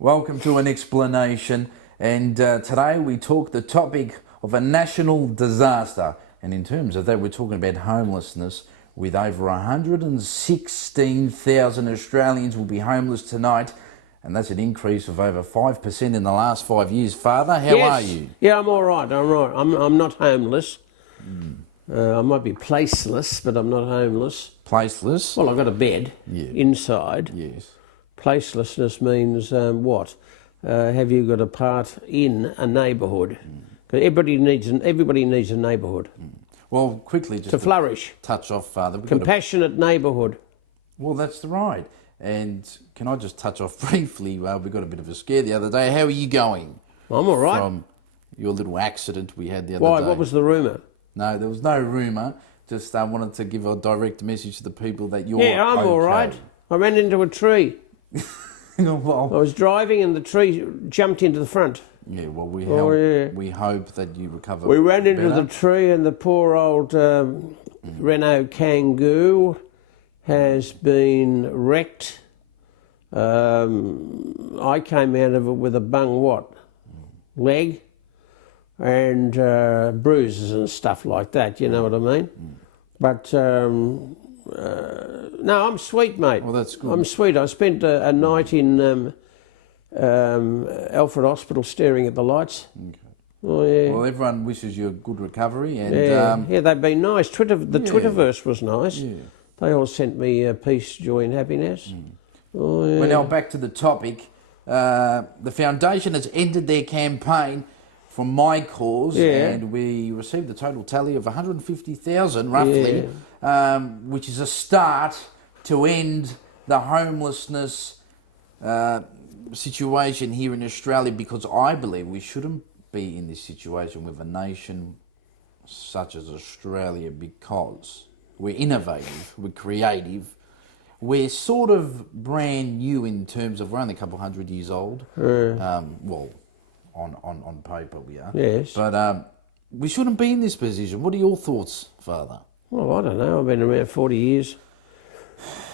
Welcome to an explanation, and today we talk the topic of a national disaster, and in terms of that we're talking about homelessness, with over 116,000 Australians will be homeless tonight, and that's an increase of over 5% in the last 5 years. Father, how are you? Yeah, I'm all right. I'm not homeless. I might be placeless, but I'm not homeless. Placeless? Well, I've got a bed inside. Yes. Placelessness means what? Have you got a part in a neighbourhood? 'Cause everybody needs a neighbourhood Well, quickly, just to flourish. touch off, Father. Compassionate neighbourhood. Well, that's right. And can I just touch off briefly? Well, we got a bit of a scare the other day. How are you going? I'm all right. From your little accident we had the other Why? day. What was the rumour? No, there was no rumour. Just wanted to give a direct message to the people that you're Yeah, I'm okay. all right. I ran into a tree. Well, I was driving and the tree jumped into the front. yeah, well, we hope that you recover. We ran into better. the tree and the poor old Renault Kangoo has been wrecked. I came out of it with a bung leg and bruises and stuff like that, you know what I mean? But no, I'm sweet, mate. Well, that's good. I'm sweet. I spent a night in Alfred Hospital staring at the lights. Okay. Oh, yeah. Well, everyone wishes you a good recovery. And Yeah, they've been nice. Twitterverse was nice. Yeah. They all sent me peace, joy and happiness. Oh, yeah. Well, now back to the topic. The foundation has ended their campaign for my cause, and we received a total tally of 150,000 roughly, which is a start to end the homelessness situation here in Australia, because I believe we shouldn't be in this situation with a nation such as Australia, because we're innovative, we're creative, we're sort of brand new in terms of we're only a couple hundred years old. Well, on paper we are. Yes. But we shouldn't be in this position. What are your thoughts, Father? Well, I don't know. I've been around 40 years.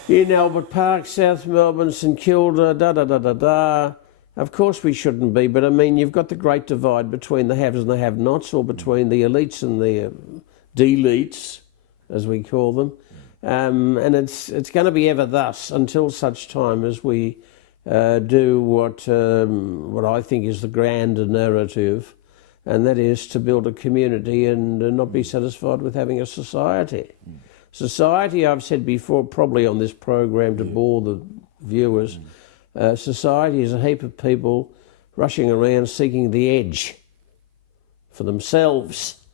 In Albert Park, South Melbourne, St Kilda, da-da-da-da-da. Of course we shouldn't be, but I mean, you've got the great divide between the haves and the have-nots, or between the elites and the deletes, as we call them. And it's going to be ever thus until such time as we do what I think is the grand narrative, and that is to build a community and not be satisfied with having a society. Society, I've said before, probably on this program to bore the viewers, society is a heap of people rushing around seeking the edge for themselves.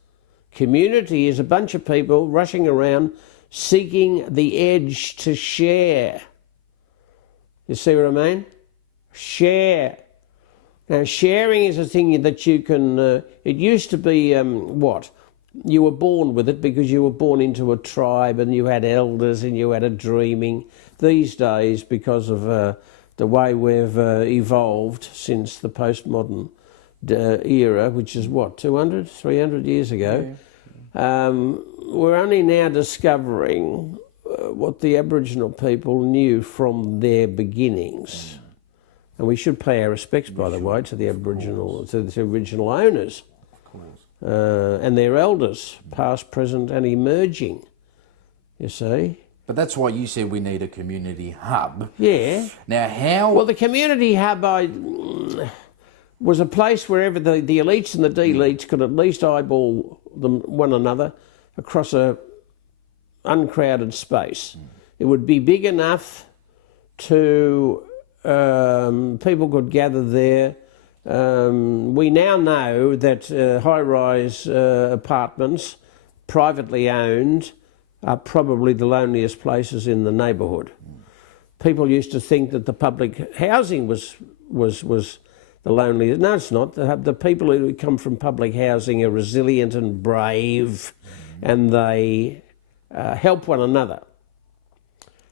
Community is a bunch of people rushing around seeking the edge to share. You see what I mean? Share. Now, sharing is a thing that you can... it used to be, you were born with it because you were born into a tribe and you had elders and you had a dreaming. These days, because of the way we've evolved since the postmodern era, which is 200, 300 years ago, we're only now discovering what the Aboriginal people knew from their beginnings. And we should pay our respects, by the way, to the Aboriginal, to the original owners. And their elders, past, present and emerging, you see. But that's why you said we need a community hub. Yeah. Now, how... Well, the community hub was a place wherever the elites and the deletes could at least eyeball one another across a uncrowded space. It would be big enough to... people could gather there. We now know that high-rise apartments, privately owned, are probably the loneliest places in the neighbourhood. People used to think that the public housing was the loneliest. No, it's not. The people who come from public housing are resilient and brave, and they help one another.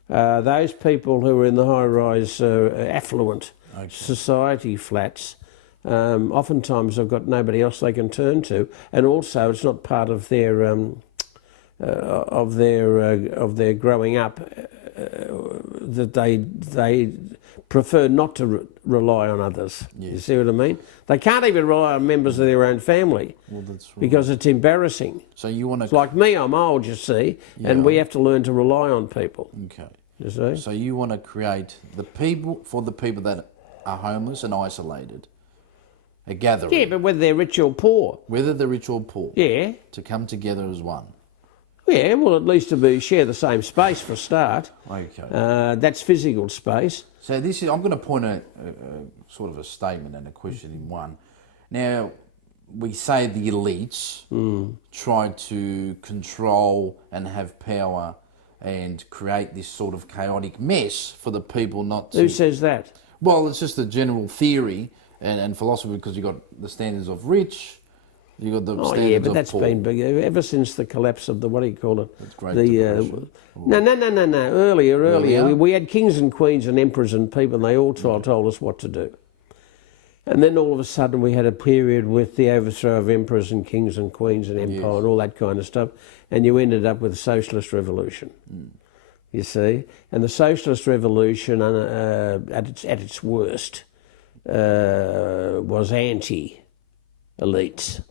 Those people who are in the high-rise affluent society flats, oftentimes have got nobody else they can turn to, and also it's not part of their growing up that they prefer not to rely on others. Yes. You see what I mean? They can't even rely on members of their own family Well, that's right. because it's embarrassing. So you want It's to... like me, I'm old, you see, and we have to learn to rely on people. Okay. You see? So you want to create the people that are homeless and isolated, a gathering. Yeah, but whether they're rich or poor. Whether they're rich or poor. Yeah. To come together as one. Yeah, well, at least to share the same space for a start. Okay. That's physical space. So this is, I'm going to point a sort of a statement and a question in one. Now, we say the elites try to control and have power and create this sort of chaotic mess for the people not to... Who says that? Well, it's just a general theory and philosophy, because you've got the standards of rich, you've got the standards of poor. Yeah, but that's been big ever since the collapse of the, what do you call it? That's Great Depression. No. Earlier. We had kings and queens and emperors and people, and they all told us what to do. And then all of a sudden we had a period with the overthrow of emperors and kings and queens and empire and all that kind of stuff, and you ended up with a socialist revolution. You see? And the socialist revolution at its worst was anti-elites,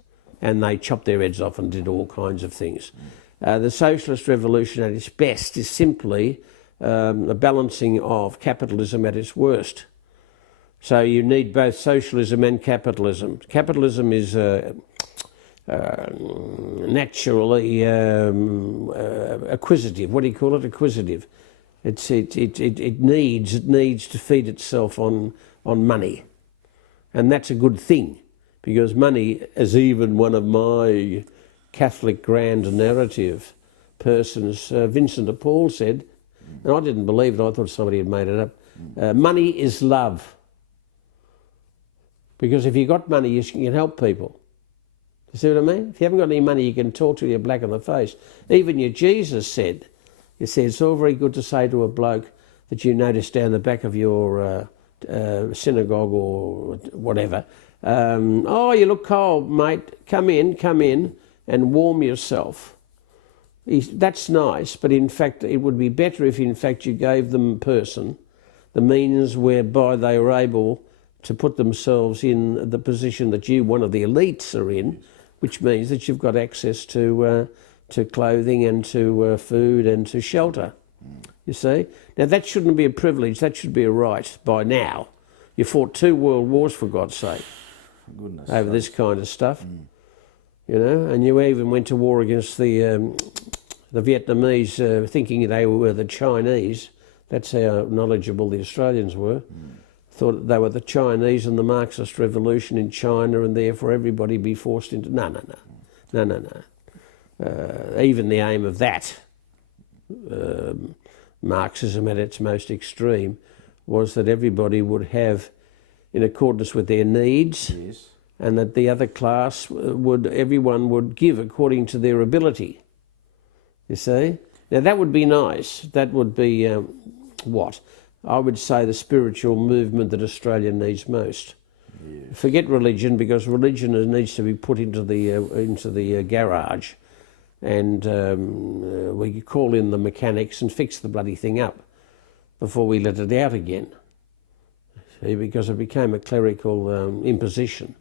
and they chopped their heads off and did all kinds of things. The socialist revolution at its best is simply a balancing of capitalism at its worst. So you need both socialism and capitalism. Capitalism is naturally acquisitive. What do you call it? Acquisitive. It needs to feed itself on money, and that's a good thing, because money, as even one of my Catholic grand narrative persons, Vincent de Paul, said, and I didn't believe it. I thought somebody had made it up. Money is love. Because if you've got money, you can help people. You see what I mean? If you haven't got any money, you can talk till you're black in the face. Even your Jesus said, he said, it's all very good to say to a bloke that you notice down the back of your synagogue or whatever, oh, you look cold, mate, come in and warm yourself. That's nice, but in fact it would be better if in fact you gave them the means whereby they were able to put themselves in the position that you, one of the elites, are in, which means that you've got access to clothing and to food and to shelter. You see? Now that shouldn't be a privilege, that should be a right by now. You fought 2 world wars, for God's sake, over this kind of stuff. You know, and you even went to war against the Vietnamese, thinking they were the Chinese. That's how knowledgeable the Australians were. Thought they were the Chinese and the Marxist revolution in China, and therefore everybody be forced into... No. Even the aim of that, Marxism at its most extreme, was that everybody would have, in accordance with their needs, and that the other class everyone would give according to their ability. You see? Now that would be nice. That would be what? I would say the spiritual movement that Australia needs most. Yes. Forget religion, because religion needs to be put into the garage, and we call in the mechanics and fix the bloody thing up before we let it out again. See, because it became a clerical imposition,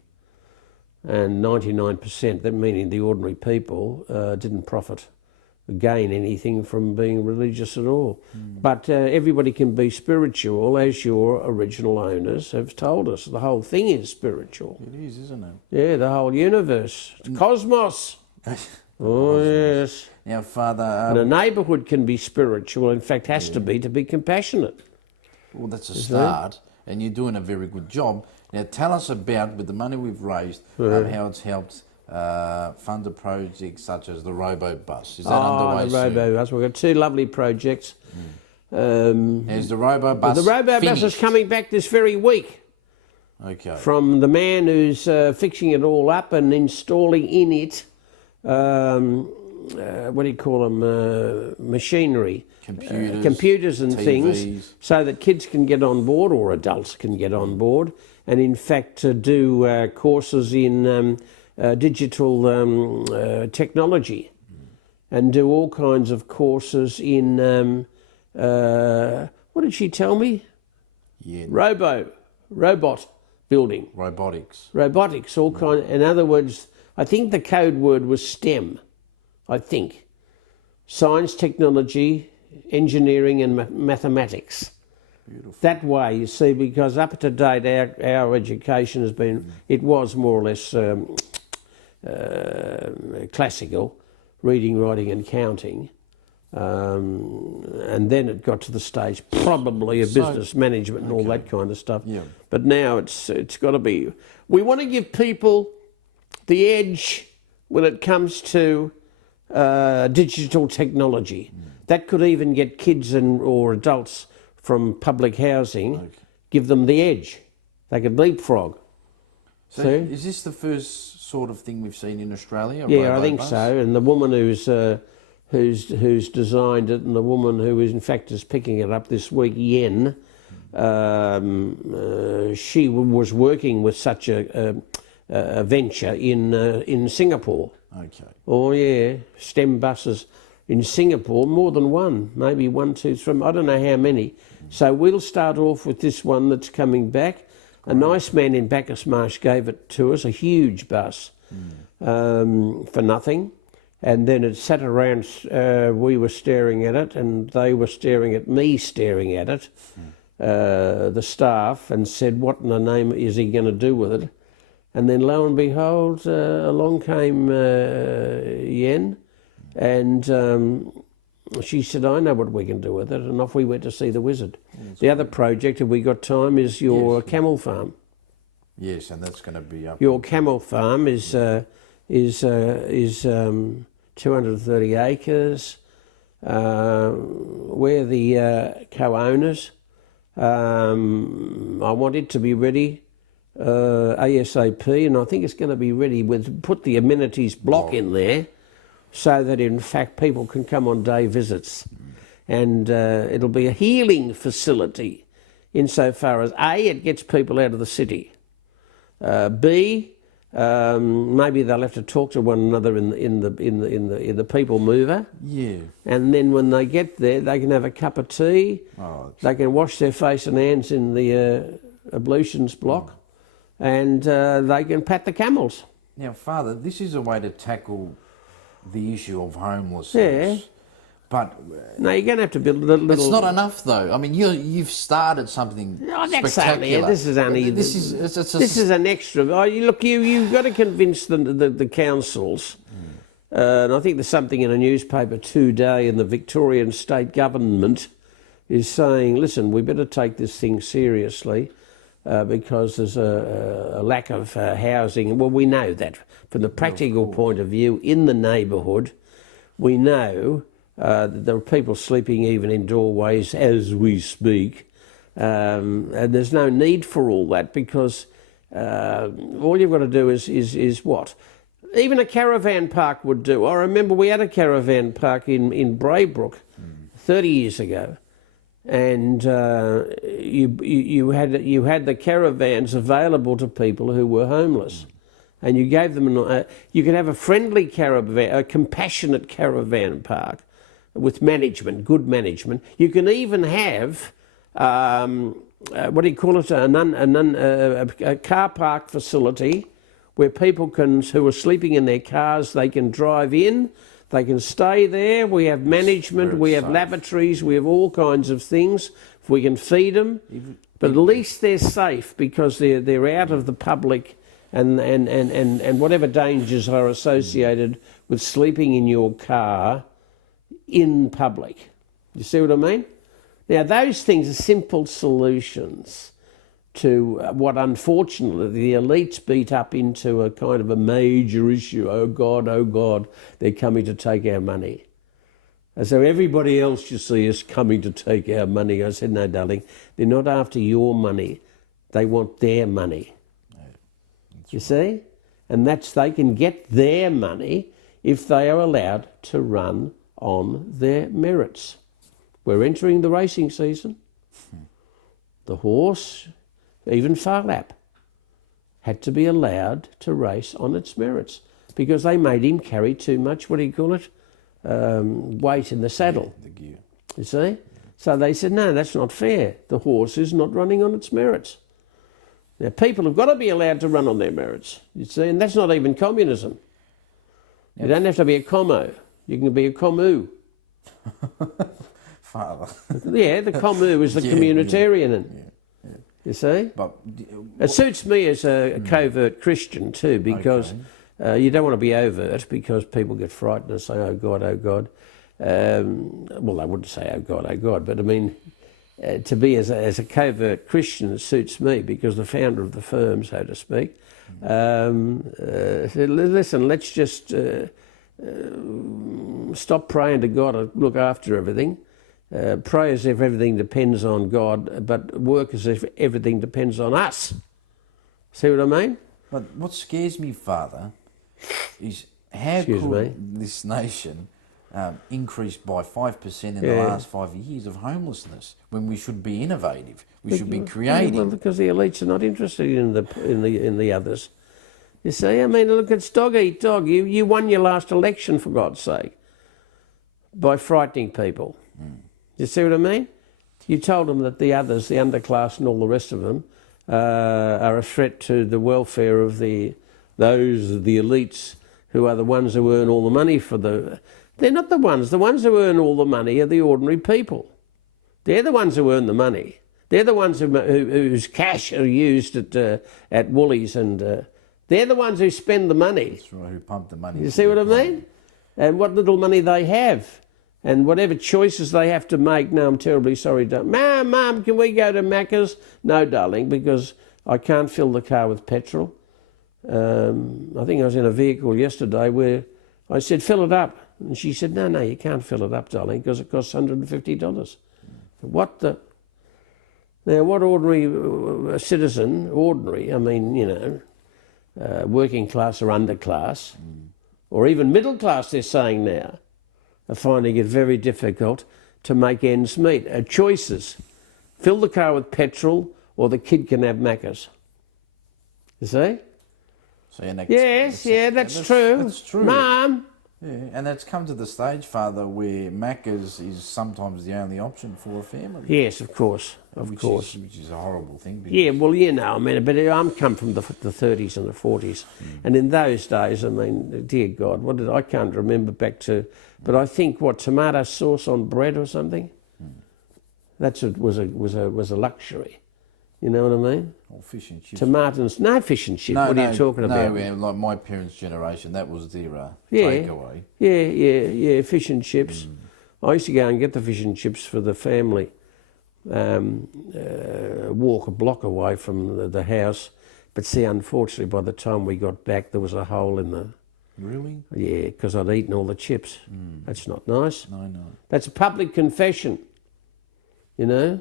and 99%, that meaning the ordinary people, didn't gain anything from being religious at all. But everybody can be spiritual, as your original owners have told us. The whole thing is spiritual. It is, isn't it? Yeah, the whole universe. The cosmos. Oh, yes. Now, Father... and a neighbourhood can be spiritual, in fact has to be compassionate. Well, that's a start, and you're doing a very good job. Now, tell us about, with the money we've raised, how it's helped fund a project such as the Robo-Bus. Is that underway? The Robo-Bus. We've got 2 lovely projects. Is the Robo-Bus The Robo-Bus is coming back this very week. Okay. From the man who's fixing it all up and installing in it, what do you call them, machinery. Computers and TVs. Things, so that kids can get on board, or adults can get on board, and in fact do courses in digital technology, and do all kinds of courses in, what did she tell me? Yeah. Robot building. Robotics. All kind. In other words, I think the code word was STEM. I think science, technology, engineering, and mathematics. Beautiful. That way, you see, because up to date our education has been, it was more or less classical, reading, writing, and counting. And then it got to the stage probably of business management and all that kind of stuff. Yeah. But now it's got to be. We want to give people the edge when it comes to digital technology. That could even get kids or adults from public housing, give them the edge. They could leapfrog. So See? is this the first sort of thing we've seen in Australia? Yeah, I think so. And the woman who's designed it, and the woman who in fact is picking it up this week, Yen, she was working with such a venture in Singapore. Okay. Oh yeah, STEM buses in Singapore, more than one, maybe 1, 2, 3, I don't know how many. So we'll start off with this one that's coming back. A nice man in Bacchus Marsh gave it to us, a huge bus, for nothing. And then it sat around, we were staring at it, and they were staring at me staring at it, the staff, and said, what in the name is he going to do with it? And then lo and behold, along came Yen, and she said, I know what we can do with it, and off we went to see the wizard. The other project, if we got time, is your camel farm. Yes, and that's going to be up. Your camel farm is 230 acres. We're the co-owners. I want it to be ready ASAP, and I think it's going to be ready with put the amenities block in there, so that in fact people can come on day visits, and it'll be a healing facility, insofar as A, it gets people out of the city. B, maybe they'll have to talk to one another in the people mover. Yeah. And then when they get there, they can have a cup of tea. They can wash their face and hands in the ablutions block, and they can pat the camels. Now, Father, this is a way to tackle the issue of homelessness. Yeah. But No, you're going to have to build a little. it's not enough, though. I mean, you've started something spectacular. This is only. This is an extra. Look, you've got to convince the councils. And I think there's something in a newspaper today, and the Victorian state government is saying, listen, we better take this thing seriously, because there's a lack of housing. Well, we know that from the practical point of view in the neighbourhood. We know that there are people sleeping even in doorways as we speak, and there's no need for all that, because all you've got to do is what? Even a caravan park would do. I remember we had a caravan park in Braybrook 30 years ago, and you had the caravans available to people who were homeless, and you gave them you could have a friendly caravan, a compassionate caravan park with management, good management. You can even have what do you call it? A car park facility where people who are sleeping in their cars, they can drive in, they can stay there. We have management, we have lavatories, we have all kinds of things. We can feed them, but at least they're safe, because they're out of the public, and whatever dangers are associated with sleeping in your car in public. You see what I mean? Now, those things are simple solutions to what unfortunately the elites beat up into a kind of a major issue. Oh God, they're coming to take our money. And so everybody else, you see, is coming to take our money. I said, no, darling, they're not after your money. They want their money. You see? And they can get their money if they are allowed to run on their merits. We're entering the racing season. The horse, even Phar Lap, had to be allowed to race on its merits, because they made him carry too much, what do you call it, weight in the saddle. The gear. You see? So they said, no, that's not fair. The horse is not running on its merits. Now, people have got to be allowed to run on their merits, you see, and that's not even communism. You don't have to be a commo. You can be a commu. Father. Yeah, the commu is the communitarian. You see? But it suits me as a covert Christian too, because you don't want to be overt, because people get frightened and say, oh God, oh God. Well, they wouldn't say, oh God, but I mean, to be as a covert Christian, it suits me, because the founder of the firm, so to speak, said, listen, let's just stop praying to God to look after everything. Pray as if everything depends on God, but work as if everything depends on us. See what I mean? But what scares me, Father, is how could this nation increase by 5% in the last 5 years of homelessness, when we should be innovative, we should be creative? Well, because the elites are not interested in the others. You see, I mean, look, it's dog eat dog. You won your last election, for God's sake, by frightening people. You see what I mean? You told them that the others, the underclass and all the rest of them, are a threat to the welfare of the elites, who are the ones who earn all the money for the... They're not the ones. The ones who earn all the money are the ordinary people. They're the ones who earn the money. They're the ones whose cash are used at Woolies, and they're the ones who spend the money. That's right, who pump the money. You see what I mean? And what little money they have. And whatever choices they have to make. No, I'm terribly sorry. Mum, can we go to Macca's? No, darling, because I can't fill the car with petrol. I think I was in a vehicle yesterday where I said, fill it up. And she said, no, you can't fill it up, darling, because it costs $150. What the... Now, what ordinary citizen, I mean, you know, working class or underclass, or even middle class, they're saying now, are finding it very difficult to make ends meet. Choices. Fill the car with petrol, or the kid can have Macca's. You see? So, that's true. That's true. Mum! Yeah, and that's come to the stage, Father, where Macca's is sometimes the only option for a family. Yes, of course, which is a horrible thing. Yeah, well, you know, I mean, but I'm come from the 30s and the 40s, and in those days, I mean, dear God, I can't remember back to, but I think tomato sauce on bread or something. Was a luxury. You know what I mean? Or fish and chips. Tomatoes, no fish and chips. What are you talking about? No, like my parents' generation, that was their takeaway. Yeah, fish and chips. I used to go and get the fish and chips for the family. Walk a block away from the house. But see, unfortunately, by the time we got back, there was a hole in the... Really? Yeah, because I'd eaten all the chips. That's not nice. No. That's a public confession, you know?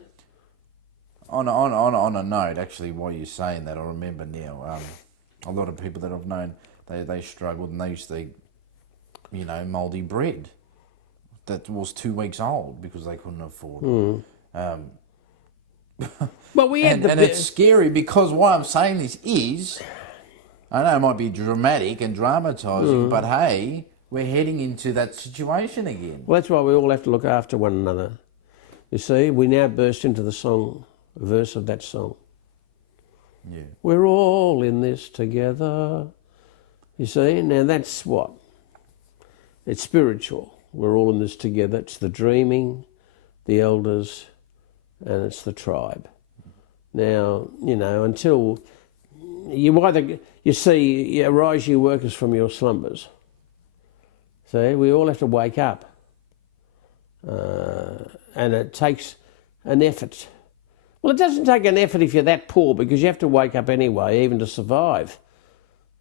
On a note, actually, while you're saying that, I remember now, a lot of people that I've known, they struggled, and they used to eat, you know, mouldy bread that was 2 weeks old because they couldn't afford it. Well, and it's scary, because why I'm saying this is, I know it might be dramatic and dramatising, but hey, we're heading into that situation again. Well, that's why we all have to look after one another. You see, we now burst into the verse of that song. Yeah. We're all in this together. You see, now that's what? It's spiritual. We're all in this together. It's the dreaming, the elders, and it's the tribe. Now, you know, until you arise, you workers, from your slumbers. See, we all have to wake up. And it takes an effort. Well, it doesn't take an effort if you're that poor, because you have to wake up anyway, even to survive.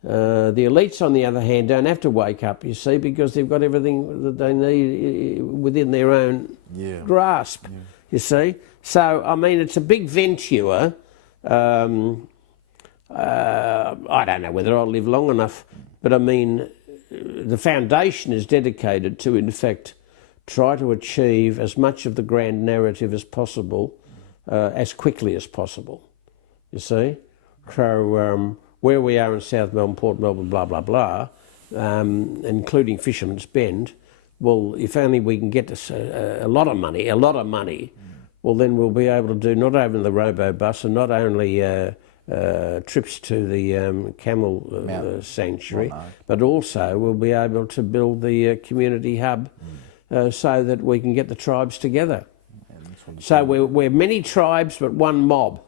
The elites, on the other hand, don't have to wake up, you see, because they've got everything that they need within their own grasp, you see. So, I mean, it's a big venture. I don't know whether I'll live long enough, but I mean, the foundation is dedicated to, in fact, try to achieve as much of the grand narrative as possible, as quickly as possible, you see. So where we are in South Melbourne, Port Melbourne, blah, blah, blah, including Fisherman's Bend, well, if only we can get us a lot of money, well, then we'll be able to do not only the robo-bus and not only trips to the camel sanctuary, but also we'll be able to build the community hub so that we can get the tribes together. So we're many tribes but one mob,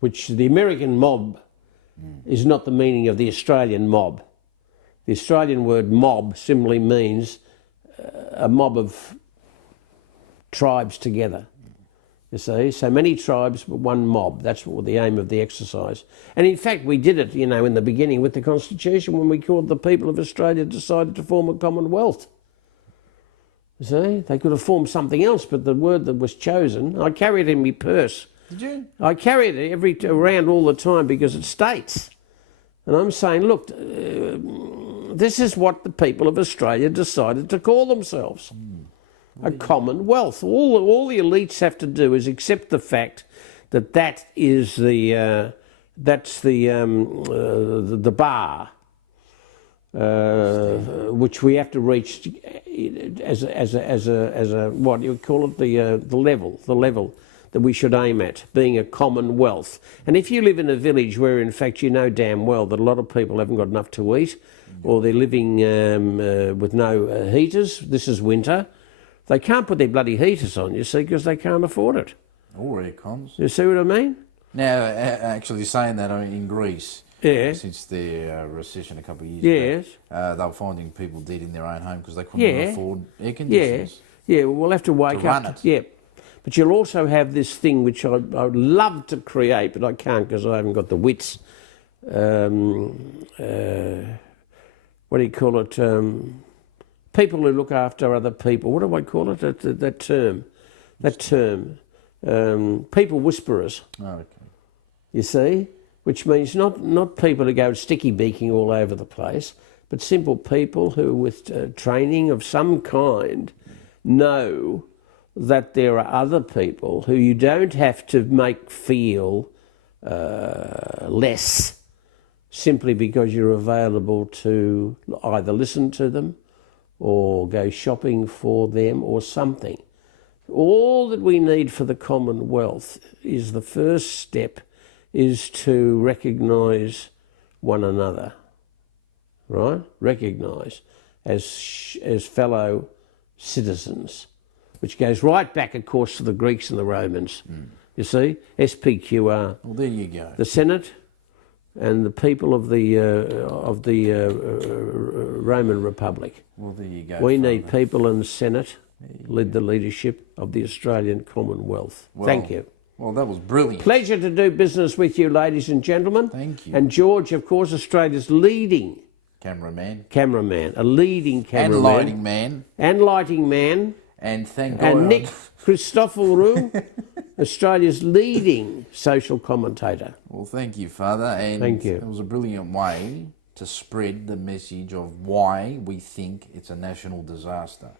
which the American mob is not the meaning of the Australian mob. The Australian word mob simply means a mob of tribes together. You see, so many tribes but one mob. That's what the aim of the exercise. And in fact, we did it, you know, in the beginning with the Constitution when we called the people of Australia decided to form a Commonwealth. You see, they could have formed something else, but the word that was chosen, I carry it in my purse. Did you? I carry it around all the time because it states. And I'm saying, look, this is what the people of Australia decided to call themselves. A Commonwealth. All the elites have to do is accept the fact that that is the bar which we have to reach as a what do you call it, the level that we should aim at, being a commonwealth. And if you live in a village where in fact you know damn well that a lot of people haven't got enough to eat, or they're living with no heaters, this is winter, they can't put their bloody heaters on, you see, because they can't afford it. Or aircons. You see what I mean? Now, actually saying that, in Greece, since the recession a couple of years ago, they were finding people dead in their own home because they couldn't afford air conditioners. Yeah, well, we'll have to wake to up. Run it. Yeah, but you'll also have this thing which I'd love to create, but I can't because I haven't got the wits. What do you call it? People who look after other people. What do I call it? That term. People whisperers. Oh, okay. You see? Which means not people who go sticky beaking all over the place, but simple people who, with training of some kind, know that there are other people who you don't have to make feel less simply because you're available to either listen to them or go shopping for them or something. All that we need for the Commonwealth is the first step is to recognise one another, right? Recognise as fellow citizens, which goes right back, of course, to the Greeks and the Romans. You see, SPQR. Well, there you go. The Senate and the people of the Roman Republic. Well, there you go. We need people in the Senate lead the leadership of the Australian Commonwealth. Well, thank you. Well, that was brilliant. Pleasure to do business with you, ladies and gentlemen. Thank you. And George, of course, Australia's leading cameraman, a leading cameraman. And lighting man. And thank God. And Nick Christoforou, Australia's leading social commentator. Well, thank you, Father. And thank you. It was a brilliant way to spread the message of why we think it's a national disaster.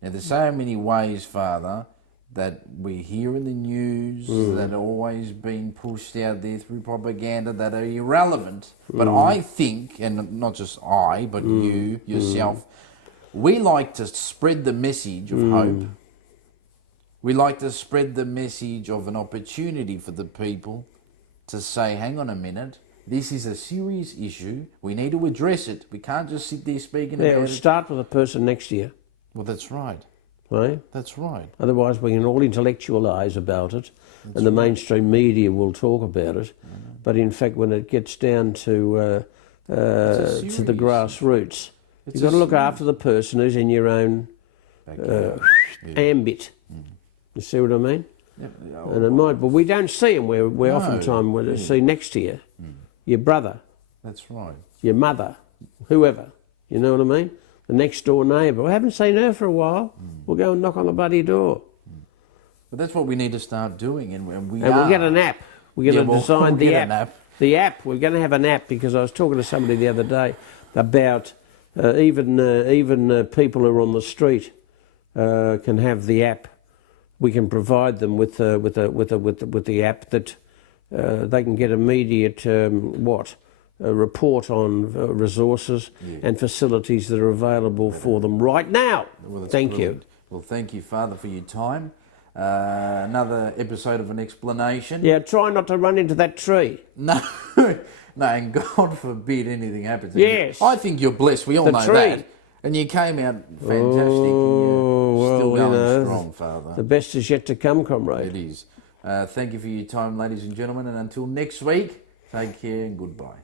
Now, there's so many ways, Father, that we hear in the news that are always being pushed out there through propaganda that are irrelevant. But I think, and not just I, but you, yourself, we like to spread the message of hope. We like to spread the message of an opportunity for the people to say, hang on a minute, this is a serious issue. We need to address it. We can't just sit there speaking about it. Yeah, start with the person next to you. Well, that's right. Right? That's right. Otherwise, we can all intellectualise about it, and the mainstream media will talk about it. But in fact, when it gets down to the grassroots, you've got to look after the person who's in your own ambit. You see what I mean? And it might, but we don't see them. We oftentimes we see next to you, your brother. That's right. Your mother, whoever. You know what I mean? The next door neighbour. I haven't seen her for a while. We'll go and knock on the bloody door. But that's what we need to start doing, and we'll get an app. We're going to design the app. The app. We're going to have an app because I was talking to somebody the other day about even people who are on the street can have the app. We can provide them with the app that they can get immediate report on resources and facilities that are available for them right now. Well, that's Thank brilliant. you. Well, thank you, Father, for your time. Another episode of An Explanation. Yeah, try not to run into that tree. No, no, and God forbid anything happens. Yes. I think you're blessed. We all The know tree. that. And you came out fantastic. Oh, and you're still well, going strong, Father. The best is yet to come, comrade. It is. Thank you for your time, ladies and gentlemen. And until next week, take care and goodbye.